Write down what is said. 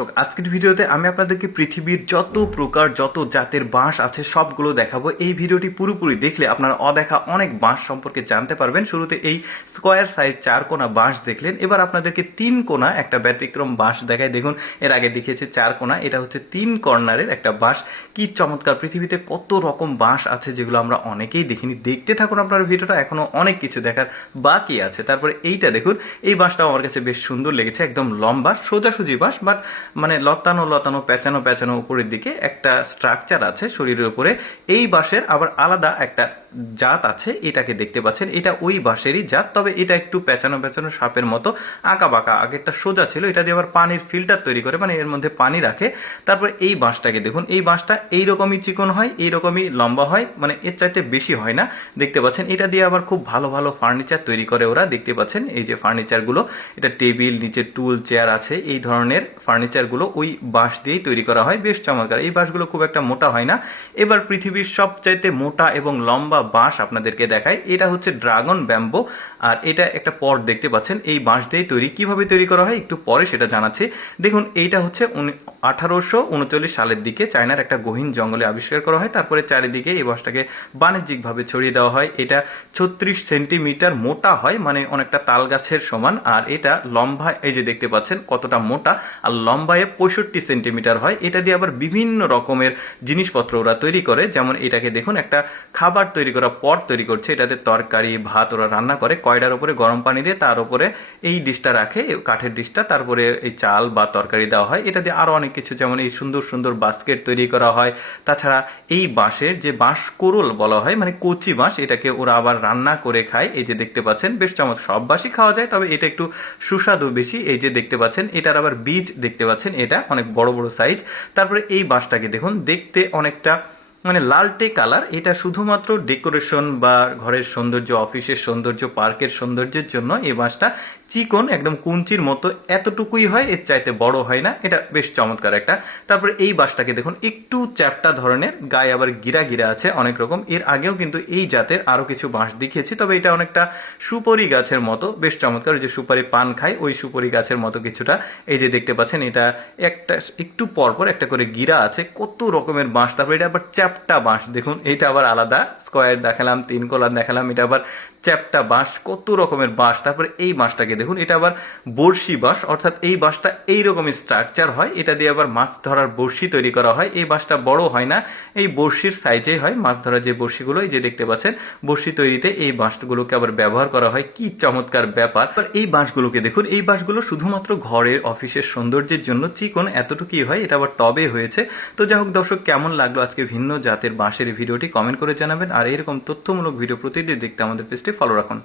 দর্শক, আজকের ভিডিওতে আমি আপনাদেরকে পৃথিবীর যত প্রকার যত জাতের বাঁশ আছে সবগুলো দেখাবো। এই ভিডিওটি পুরোপুরি দেখলে আপনারা অদেখা অনেক বাঁশ সম্পর্কে জানতে পারবেন। শুরুতে এই স্কোয়ার সাইজ 4 কোনা বাঁশ দেখলেন, এবার আপনাদেরকে 3 কোনা একটা ব্যতিক্রম বাঁশ দেখায়। দেখুন, এর আগে দেখিয়েছে 4 কোনা, এটা হচ্ছে 3 কর্নারের একটা বাঁশ। কি চমৎকার! পৃথিবীতে কত রকম বাঁশ আছে যেগুলো আমরা অনেকেই দেখিনি। দেখতে থাকুন আপনার ভিডিওটা, এখনো অনেক কিছু দেখার বাকি আছে। তারপরে এইটা দেখুন, এই বাঁশটাও আমার কাছে বেশ সুন্দর লেগেছে, একদম লম্বা সোজাসুজি বাঁশ, বাট মানে লতানো লতানো পেঁচানো পেঁচানো উপরের দিকে একটা স্ট্রাকচার আছে শরীরের উপরে। এই বাঁশের আবার আলাদা একটা জাত আছে, এটাকে দেখতে পাচ্ছেন, এটা ওই বাঁশেরই জাত, তবে এটা একটু পেঁচানো পেঁচানো সাপের মতো আঁকা বাঁকা। আগেরটা সোজা ছিল, এটা দিয়ে আবার পানির ফিল্টার তৈরি করে, মানে এর মধ্যে পানি রাখে। তারপর এই বাঁশটাকে দেখুন, এই বাঁশটা এইরকমই চিকন হয়, এইরকমই লম্বা হয়, মানে এর চাইতে বেশি হয় না। দেখতে পাচ্ছেন, এটা দিয়ে আবার খুব ভালো ভালো ফার্নিচার তৈরি করে ওরা। দেখতে পাচ্ছেন এই যে ফার্নিচারগুলো, এটা টেবিল, নিচে টুল চেয়ার আছে, এই ধরনের ফার্নিচারগুলো ওই বাঁশ দিয়েই তৈরি করা হয়। বেশ চমৎকার! এই বাঁশগুলো খুব একটা মোটা হয় না। এবার পৃথিবীর সবচাইতে মোটা এবং লম্বা বাঁশ আপনাদেরকে দেখায়। এটা হচ্ছে ড্রাগন ব্যাম্বো, আর এটা একটা পট দেখতে পাচ্ছেন, এই বাঁশ দিয়েই তৈরি। কিভাবে তৈরি করা হয় একটু পরে সেটা জানাচ্ছি। দেখুন, এইটা হচ্ছে 1839 সালের দিকে চায়নার একটা গহীন জঙ্গলে আবিষ্কার করা হয়। তারপরে চারিদিকে এই বাঁশটাকে বাণিজ্যিকভাবে ছড়িয়ে দেওয়া হয়। এটা 36 সেন্টিমিটার মোটা হয়, মানে অনেকটা তাল গাছের সমান। আর এটা লম্বা, এই যে দেখতে পাচ্ছেন কতটা মোটা, আর লম্বায় 65 সেন্টিমিটার হয়। এটা দিয়ে আবার বিভিন্ন রকমের জিনিসপত্র ওরা তৈরি করে। যেমন এটাকে দেখুন, একটা খাবার তৈরি করা পট তৈরি করছে, এটাতে তরকারি ভাত ওরা রান্না করে। কয়ডার উপরে গরম পানি দিয়ে তার উপরে এই ডিশটা রাখে, কাঠের ডিশটা, তারপরে এই চাল বা তরকারি দেওয়া হয়। এটা দিয়ে আরও অনেক কিছু, যেমন এই সুন্দর সুন্দর বাস্কেট তৈরি করা হয়। তাছাড়া এই বাঁশের যে বাঁশ কোরল বলা হয়, মানে কচি বাঁশ, এটাকে ওরা আবার রান্না করে খায়। এই যে দেখতে পাচ্ছেন, বেশ চমৎকার। সব বাঁশই খাওয়া যায়, তবে এটা একটু সুস্বাদু বেশি। এই যে দেখতে পাচ্ছেন, এটার আবার বীজ দেখতে পাচ্ছেন, এটা অনেক বড় বড় সাইজ। তারপরে এই বাঁশটাকে দেখুন, দেখতে অনেকটা মানে লালটে কালার। এটা শুধুমাত্র ডেকোরেশন বা ঘরের সৌন্দর্য, অফিসের সৌন্দর্য, পার্কের সৌন্দর্যের জন্য এই বাঁশটা চিকন, একদম কুঞ্চির মতো এতটুকুই হয়, এর চাইতে বড় হয় না। এটা বেশ চমৎকার একটা। তারপরে এই বাঁশটাকে দেখুন, একটু চ্যাপ্টা ধরনের, গায়ে আবার গিরা গিরা আছে অনেক রকম। এর আগেও কিন্তু এই জাতের আরও কিছু বাঁশ দেখিয়েছি, তবে এটা অনেকটা সুপারি গাছের মতো, বেশ চমৎকার। যে সুপারি পান খায় ওই সুপারি গাছের মতো কিছুটা। এই যে দেখতে পাচ্ছেন, এটা একটা একটু পরপর একটা করে গিরা আছে, কত রকমের বাঁশ। তারপরে এটা আবার চ্যাপ্টা বাঁশ, দেখুন এটা আবার আলাদা। স্কোয়ার দেখালাম, 3 কলার দেখালাম, এটা আবার চ্যাপ্টা বাঁশ, কত রকমের বাঁশ। তারপরে এই বাঁশটাকে দেখুন, এটা আবার বড়শি বাঁশ, অর্থাৎ এই বাঁশটা এইরকমই স্ট্রাকচার হয়। এটা দিয়ে আবার মাছ ধরার বড়শি তৈরি করা হয়। এই বাঁশটা বড় হয় না, এই বড়শির সাইজেই হয়। মাছ ধরার যে বড়শিগুলো, এই যে দেখতে পাচ্ছেন, বড়শি তৈরিতে এই বাঁশগুলোকে আবার ব্যবহার করা হয়। কি চমৎকার ব্যাপার! এই বাঁশগুলোকে দেখুন, এই বাঁশগুলো শুধুমাত্র ঘরের অফিসের সৌন্দর্যের জন্য চিকন এতটুকুই হয়। এটা আবার টবে হয়েছে। তো যাই হোক দর্শক, কেমন লাগলো আজকে ভিন্ন জাতের বাঁশের ভিডিওটি কমেন্ট করে জানাবেন। আর এরকম তথ্যমূলক ভিডিও প্রতিদিন দেখতে আমাদের পেজটি ফলো রাখুন।